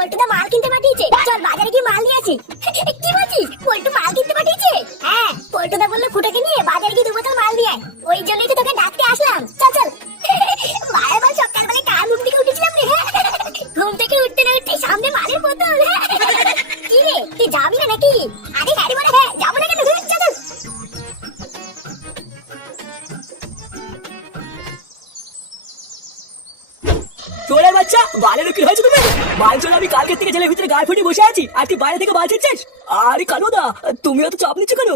পল্টুদা মাল কিনতে পাঠিয়েছে, চল বাজারে গিয়ে মাল নিয়ে আসি। কি বলছিস, পল্টু মাল কিনতে পাঠিয়েছে? হ্যাঁ, পল্টুদা বললো ফুটোকে নিয়ে বাজারে গিয়ে 2 বোতল মাল নিয়ে আয়, ওই জন্যই তো তোকে ডাকতে আসলাম। চল চল। বারবার সকালবেলা কার মুখ থেকে উঠেছিলাম রে? ঘুম থেকে উঠতে না উঠতে সামনে মালের বোতল। কি রে, তুই যাবি না নাকি? আরে গাড়ি বলে হ্যাঁ, যাবো না কেন? চল চল। চোরের বাচ্চা, বালের কি হয়েছে তুমি? মাল চলে আমি কালকে থেকে জেলের ভিতরে গায়ে ফুটে বসে আছি, আর তুই বাইরে থেকে বাল ছিটছিস? আরে কালুদা, তুমি অত চাপ নিচ্ছ কেন?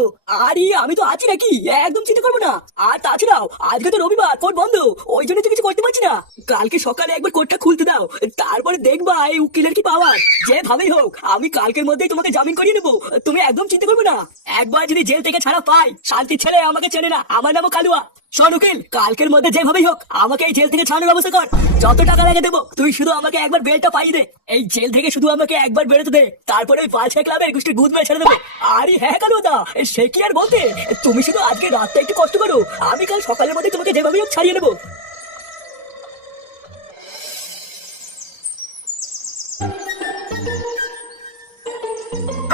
আরে আমি তো আছি নাকি, একদম চিন্তা করবো না। আর তাছাড়াও আজকে তো রবিবার, কোর্ট বন্ধ, ওই জন্য তো কিছু করতে পারছি না। কালকে সকালে একবার কোর্টটা খুলতে দাও, তারপরে দেখবা এই উকিলের কি পাওয়ার। যেভাবেই হোক আমি কালকের মধ্যেই তোমাকে জামিন করিয়ে নেবো, তুমি একদম চিন্তা করবে না। একবার যদি জেল থেকে ছাড়া পাই, শান্তির ছেলে আমাকে চেনে না, আমার নামও কালুয়া। শোন উকিল, কালকের মধ্যে যেভাবেই হোক আমাকে এই জেল থেকে ছাড়ানোর ব্যবস্থা কর। যত টাকা লাগে দেবো, তুই শুধু আমাকে একবার বেলটা পাইয়ে দে। এই জেল থেকে শুধু আমাকে একবার বেরোতে দে, তারপরে ওই 5 ক্লাবের গোষ্ঠীর গুদ মেরে ছেড়ে দেবো। আরে হ্যাঁ কালুদা, সে কি আর বলতে, তুমি শুধু আজকে রাতটা একটু কষ্ট করো, আমি কাল সকালের মধ্যে তোমাকে যেভাবেই হোক ছাড়িয়ে নেবো।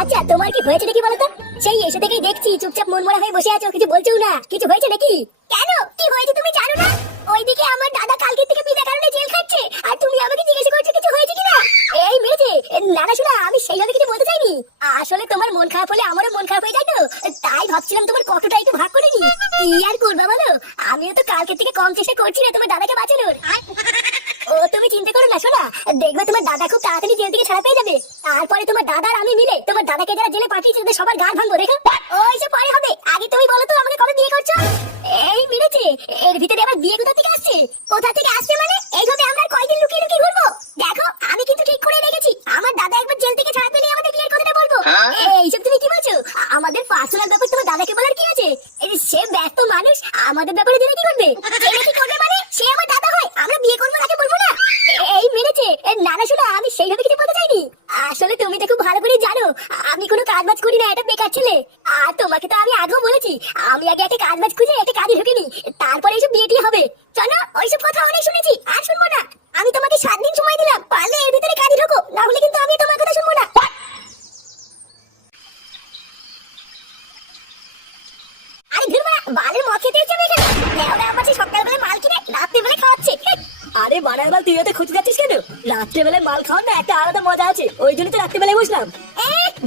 আচ্ছা, তোমার কি হয়েছে নাকি বলতো? সেই এসে থেকেই দেখছি চুপচাপ মন মরা হয়ে বসে আছো, কিছু বলছো না। কিছু হয়েছে নাকি? কেন, কি হয়েছে তুমি জানো না? ওইদিকে আমার দাদা কালকে থেকে বিনা কারণে জেল খাচ্ছে, আর তুমি আমাকে জিজ্ঞাসা করছো কিছু হয়েছে কিনা। এই মেরেছে না না, শোনা, আমি সেইভাবে কিছু বলতে চাইনি। আসলে তোমার মন খারাপ হলে আমারও মন খারাপ হয়ে যায় তো, তাই ভাবছিলাম তোমার কতটা একটু ভাগ করে নি। কি আর করবা বলো, আমিও তো কালকে থেকে কম চেষ্টা করছি না তোমার দাদাকে বাঁচানোর। ও তুমি চিন্তা করো না শোনা, দেখবে তোমার দাদা খুব তাড়াতাড়ি জেল থেকে ছাড়া পেয়ে যাবে। তারপরে তোমার দাদা আর আমি মিলে তোমার দাদাকে যারা জেলে পাঠিয়েছে তাদের সবার গাড় ভাঙবো, দেখো। ওইসব পরে হবে, আগে তুমি বলো তো আমাকে কবে বিয়ে করছো? এই মেরেছে, এর ভিতরে আবার বিয়ে কোথা থেকে আসছে? কোথা থেকে আসছে মানে? এইভাবে আমরা আর কয়দিন লুকিয়ে লুকিয়ে ঘুরবো? দেখো, আমি কিন্তু ঠিক করে রেখেছি, আমার দাদা একবার জেল থেকে ছাড়া পেলে আমাদের বিয়ের কথাটা বলবো। এইসব তুমি কি বলছো? আমাদের পার্সোনাল ব্যাপার তোমার দাদাকে বলার কি আছে? সে ব্যস্ত মানুষ, আমাদের ব্যাপারে জেনে কি করবে? জেনে কি করবে মানে? সে আমার দাদা হয়, আমরা বিয়ে করবো তাকে বলবো না? এই মেরেছে না না, শোনা, আমি সেইভাবে কিছু বলতে চাইনি। আসলে তুমি তো খুব ভালো করে জানো আমি কোনো কাজ বাজ করি না, এটা বেকার ছেলে। আর তোমাকে তো আমি আগেও বলেছি, আমি আগে একটা কাজ বাজ খুঁজে একটা কাজে ঢুকিনি, তারপরে এইসব বিয়ে টিয়ে হবে। চলো, ওইসব কথা অনেক শুনেছি, আর শুনবো না। আমি তোমাকে 7 দিন সময় দিলাম, পারলে এর ভিতরে কাজে ঢোকো, না হলে কিন্তু আমি তোমার কথা শুনবো না। আরে ধুরবা, বালের মদ খেতে এসেছে এখানে। লেওরা আমার সেই সকালবেলা মাল কিনে রাত্রিবেলা খাওয়াচ্ছে। আরে বানার বাল, তুই এত খুঁজে যাচ্ছিস কেন? রাত্রেবেলায় মাল খাওয়ার না একটা আলাদা মজা আছে, ওই জন্য তো রাত্রেবেলায় বসলাম।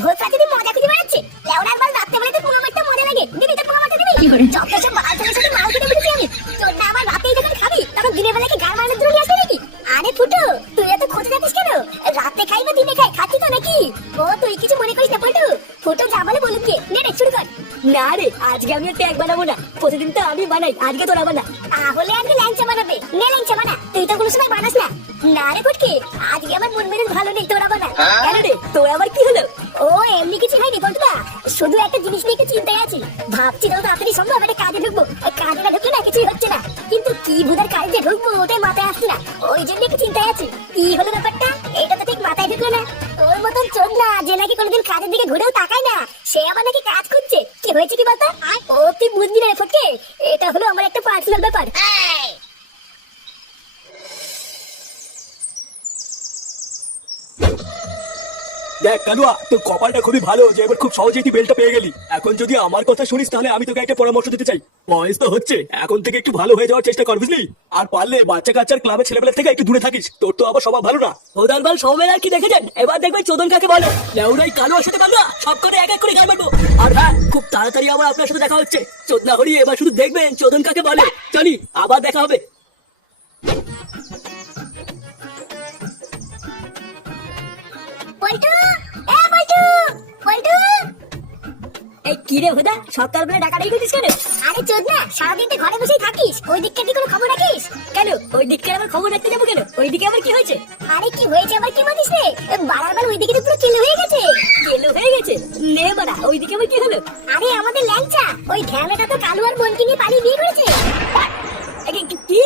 ভোর রাতে মজা খুঁজে বেড়াচ্ছে। লেওরার বাল, রাত্রেবেলাতে পুরো মারতে মজা লাগে, দিবি তো পুরো মারতে দিবি। যত সব বাল ছেলের সাথে মাল খেতে বলেছি আমি, চোদ্দা আমার রাতেই যখন খাবি তখন দিনের বেলা কি গাল মারানোর জন্য আসবে নাকি? আরে ফুটো, তুই এত খোঁজে যাচ্ছিস কেন? রাতে খাই বা দিনে খাই, খাচ্ছি তো নাকি? ও তুই কিছু মনে করিস না ফুটো, ফুটো যা বলে বলুক গে, নে রে শুরু কর। না রে, আজকে আমি একটা এক বানাবো না, প্রতিদিন তো আমি বানাই, আজকে তোরা বানা। তাহলে আজকে ল্যাংচা বানাবে, নে ল্যাংচা বানা, তুই তো কোনো সময় বানাস না। না রে ফুটকে, আজকে আমার মন মেজাজ ভালো নেই, তোরা বানা। কেন রে, তোর আবার কি হলো? ও এমনি কিছু হয়নি বলতো, শুধু একটা জিনিস নিয়ে একটু চিন্তায় আছি। ভাবছি যত তাড়াতাড়ি সম্ভব একটা কাজে ঢুকবো, কাজে না ঢুকলে না কিছুই হচ্ছে না। কিন্তু কি বুধার কাজে ঢুকবো ওটাই মাথায় আসছে না, ওই জন্য একটু চিন্তায় আছি। কি হলো ব্যাপারটা, এটা তো ঠিক মাথায় ঢুকলো না। তোর মতন চোদ না, যে নাকি কোনোদিন কাজের দিকে ঘুরেও তাকায় না, সে আবার নাকি কাজ করছে। কি হয়েছে কি বলতো? ও তুই বুঝবি না রে ফটকে, এটা হলো আমার একটা পার্সোনাল ব্যাপার। দেখ কালুয়া, তোর কপালটা খুবই ভালো যে এবার খুব সহজেই তুই বেলটা পেয়ে গেলি। এখন যদি আমার কথা শুনিস তাহলে আমি তোকে একটা পরামর্শ দিতে চাই। বয়স তো হচ্ছে, এখন থেকে একটু ভালো হয়ে যাওয়ার চেষ্টা কর, বুঝলি? আর পারলে বাচ্চা কাচ্চার ক্লাবের ছেলেবেলা থেকে একটু দূরে থাকিস, তোর তো আবার স্বভাব ভালো না। ওদার বাল সৌমের আর কি দেখেছেন, এবার দেখবেন চোদন কাকে বলে। লেউরাই কালুয়ার সাথে কালুয়া সব করে এক এক করে গাল মারবো। আর হ্যাঁ, খুব তাড়াতাড়ি আবার আপনার সাথে দেখা হচ্ছে। চোদনা হরি, এবার শুধু দেখবেন চোদন কাকে বলে। চলি, আবার দেখা হবে। পল্টু, এ পল্টু, পল্টু। এই কি রে হুদা, সকালবেলা ডাকাডাকি করছিস কেন? আরে চোদ না, সারাদিন তো ঘরে বসেই থাকিস, ওই দিককার কি কোনো খবর রাখিস? কেন ওই দিককে আবার খবর রাখতে যাবো কেন? ওই দিকে আবার কি হয়েছে? আরে কি হয়েছে আবার কি বলিস রে? বারবার ওই দিকে তো পুরো কেলো হয়ে গেছে। কেলো হয়ে গেছে? নে বাড়া, ওই দিকে আবার কি হলো? আরে আমাদের ল্যাংচা, ওই ঢ্যামেটা তো কালু আর বোনকে নিয়ে পালিয়ে বিয়ে করেছে। কি?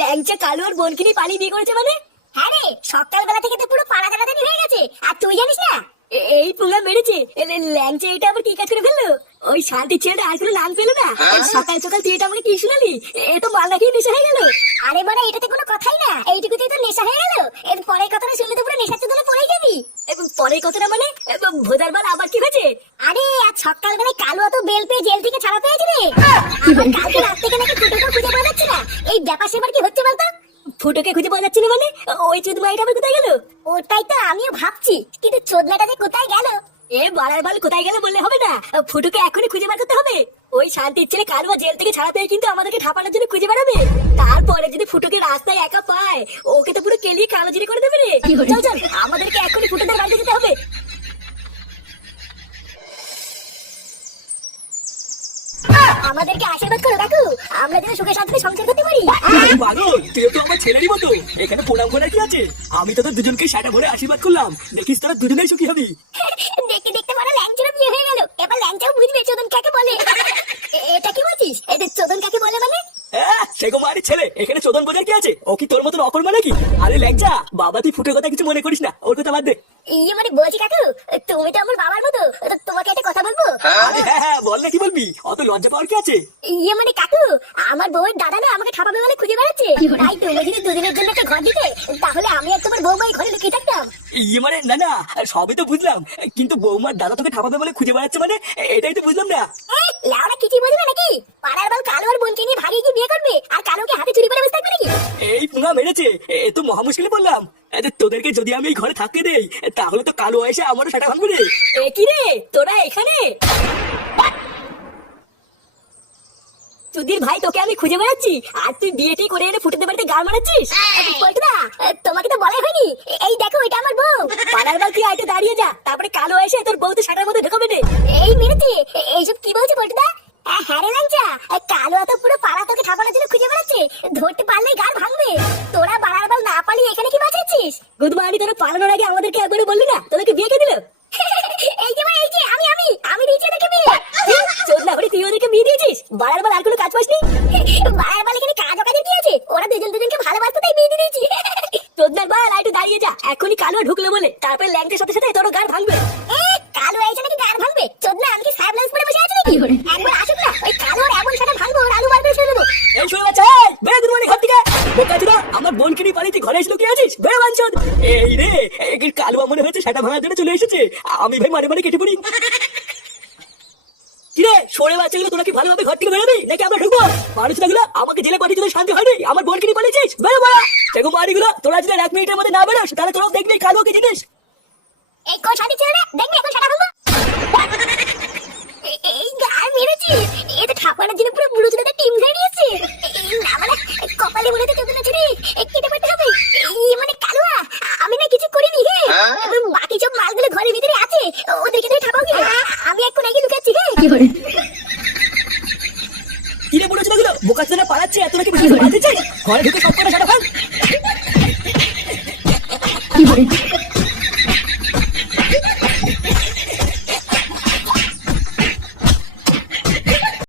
ল্যাংচা কালু আর বোনকে নিয়ে পালিয়ে বিয়ে করেছে মানে? হ্যাঁ রে, সকালবেলা থেকে তো পুরো পাড়া দাঁড়াদাঁড়ি হয়ে গেছে, আর তুই জানিস না? এই পুঙ্গা মেরেছে। ল্যাংচা এটা আবার কি কাজ করে ফেললো? ওই শান্তি ছেলেটা আর কোনো নাম পেলো না? সকাল সকাল তুই এটা আমাকে কি শুনালি? এ তো মাল নাকি নেশা হয়ে গেল। আরে বড়, এটাতে কোনো কথাই না, এইটুকুতেই তো নেশা হয়ে গেল। এর পরের কথাটা শুনলে তো পুরো নেশার চোদনে পড়ে যাবি। এবং পরের কথাটা মানে ভোদার বাল আবার কি হয়েছে? আরে আজ সকালবেলায় কালুয়া তো বেল পেয়ে জেল থেকে ছাড়া পেয়েছে রে। আবার কালকে রাত থেকে নাকি ফুটোকে খুঁজে পাওয়া যাচ্ছে না। এই ব্যাপার সেবার কি হচ্ছে বলতো? ফুটোকে খুঁজে পাওয়া যাচ্ছে না মানে? ওই চোদ মাইটা আবার কোথায় গেল? ওটাই তো আমিও ভাবছি, কিন্তু চোদনাটা যে কোথায় গেল। এ বাড়ার বাল কোথায় গেল বললে হবে না, ফুটোকে এখনই খুঁজে বার করতে হবে। ওই শান্তির ছেলে কালুয়া জেল থেকে ছাড়া পেয়ে কিন্তু আমাদেরকে ঠাপানোর জন্য খুঁজে বেড়াবে। তারপরে যদি ফুটোকে রাস্তায় একা পায়, ওকে তো পুরো কেলিয়ে কালো জিরে করে দেবে রে। চল চল, আমাদেরকে এখনই ফুটোদের বাড়িতে যেতে হবে। আমাদেরকে আশীর্বাদ করো কাকু, আমরা যেন সুখে শান্তিতে সংসার করতে পারি। পাগল, তুই তো আমার ছেলেরই মতো, এখানে প্রণাম করার কি আছে? আমি তোদের দুজনকে সাটা ভরে আশীর্বাদ করলাম, দেখিস তোরা দুজনেই সুখী হবি। দেখতে দেখতে বড় ল্যাংচারও বিয়ে হয়ে গেল, এবার ল্যাংচাও বুঝবে চোদন কাকে বলে। এটা কি বলছিস? এটা চোদন কাকে বলে মানে? সেগমারি ছেলে, এখানে চোদন বোঝার কি আছে? ও কি তোর মতন অকর্মা নাকি? আরে ল্যাংচা, বাবা তুই ফুটের কথা কিছু মনে করিস না, ওর কথা বাদ দে। ইয়ে মানে বলছি কাকু, তুমি তো আমার বাবার মতো, তো তোমাকে একটা কথা বলবো? আরে হ্যাঁ, বল না, কি বলবি? অত লজ্জা পাওয়ার কি আছে? ইয়ে মানে কাকু, আমার বউয়ের দাদা না আমাকে ঠাপাবে বলে খুঁজে বেড়াচ্ছে। তাই তুমি যদি দুদিনের জন্য একটা ঘর দিতে, তাহলে আমি আর তোমার বউ ভাই ঘরে লুকিয়ে থাকতাম। মানে না না, সবই তো বুঝলাম, কিন্তু বৌমার দাদা তোকে ঠাপাবে বলে খুঁজে বেড়াচ্ছে মানে, এটাই তো বুঝলাম না। লাউরা কিছুই বুঝবে নাকি? পাড়ার বাল কালো আর বোনকে নিয়ে ভাগিয়ে কি বিয়ে করবে, আর কালোকে হাতে চুরি করে বসে থাকবে নাকি? এই পুঙ্গা মেরেছে, এ তো মহা মুশকিলে পড়লাম। তোদেরকে যদি আমি এই ঘরে থাকতে দেই, তাহলে তো কালো এসে আমারও সেটা ভাঙবে রে। এ কি রে, তোরা এখানে? চুদির ভাই, তোকে আমি খুঁজে বেড়াচ্ছি আর তুই বিয়েটি করে এনে ফুটেতে বাড়িতে গাল মারাচ্ছিস। পল্টুদা, তোমাকে তো বলাই হয়নি, এই দেখো এটা আমার বউ। পাড়ার বাল তুই আইতে দাঁড়িয়ে যা, তারপরে কালো এসে তোর বউ তো শাটার মধ্যে ঢুকাবে রে। এই মেরেছে, এইসব কি বলছো পল্টুদা? হ্যাঁ রে ল্যাংচা, কালো তো পুরো পাড়া তোকে ঠাপানোর জন্য খুঁজে বেড়াচ্ছে, ধরতে পারলেই গাল ভাঙবে। তোরা বাড়ার বাল না পালিয়ে এখানে কি বাঁচাচ্ছিস? গুদমানি, তোরা পালানোর আগে আমাদেরকে একবারে বললি না তোদেরকে বিয়ে কে দিল? এই যে এই যে আমি দিয়েছি ওদেরকে বিয়ে। চোদ না হলে তুই ওদেরকে বিয়ে দিয়েছিস? বাড়ার বাল আর কোনো কাজ পাসনি? বাড়ার বাল এখানে কাজও কাজে কি আছে? ওরা দুজন দুজনকে ভালোবাসতো তাই বিয়ে দিয়ে দিয়েছি। চোদনার বাল, আর একটু দাঁড়িয়ে যা, এখনই কালো ঢুকলো বলে তারপরে ল্যাংটের সাথে সাথে তোর গাল ভাঙবে। কালো এসে নাকি গান ভাঙবে? চোদনা, আমি কি স্যাব লেন্স পরে বসে আছি নাকি? একবার আসুক না, ওই কালো আর এমন সাটা ভাঙবো, ওর আলু বার করে ছেড়ে দেবো। এই শুনে বাচ্চা, বেড়ে দুর্মানি ঘর থেকে বোকা চোদা, আমার বোনকে নিয়ে পালিয়ে তুই ঘরে এসে লুকিয়ে আছিস? বেড়ে বাঞ্চদ। এই রে, এই কালো মনে হয়েছে সেটা ভাঙার জন্য চলে এসেছে, আমি ভাই মারে মারে কেটে পড়ি। কিরে সরে বাচ্চাগুলো, তোরা কি ভালোভাবে ঘর থেকে বেরোবি নাকি আমরা ঢুকবো? মানুষ গুলো আমাকে জেলে পাঠিয়ে তোদের শান্তি হয়নি, আমার বোনকে নিয়ে পালিয়েছিস? বেরো বাড়া সেগো বাড়িগুলো, তোরা যদি 1 মিনিটের মধ্যে না বেরোস, তাহলে তোরাও দেখবি কালো কি জিনিস। এই কোন শাদি ছেলে রে, দেখবি এখন সাটা ভাঙবো। এই গাল মেরেছি, এটা ঠাপানোর জন্য পুরো বুড়ো চুদাটা টিম দাঁড়িয়েছে। না মানে কপালে মনে তো চোদনা ছুরি কেটে পড়তে হবে। এই মানে কালুয়া, আমি না কিছু করিনি। হ্যাঁ, বাকি সব মালগুলো ঘরের ভিতরে আছে, ওদেরকে তুমি ঠাপাও কি? আমি এখন এগিয়ে লুকাচ্ছি। হ্যাঁ, কিরে বুড়ো চোদাগুলো, বোকা চোদা পালাচ্ছে, এত নাকি বেশি পালাতে চাই? ঘরে ঢুকে সব কটা সেটা ভাঙ।